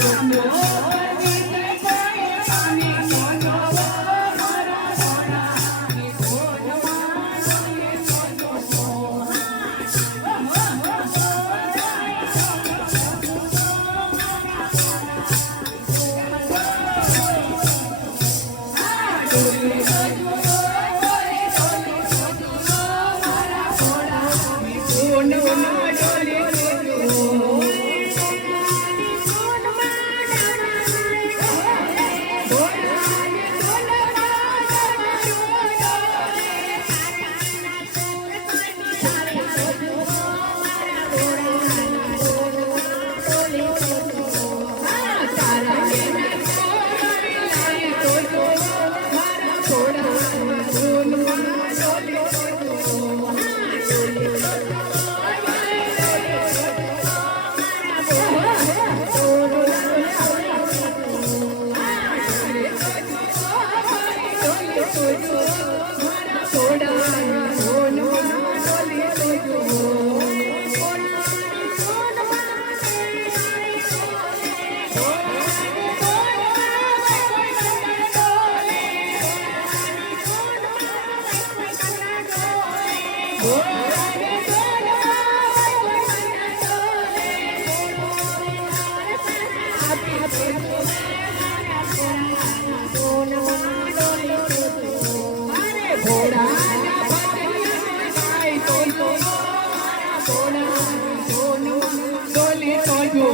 meu amor. Toli, Toli, Toli, Toli,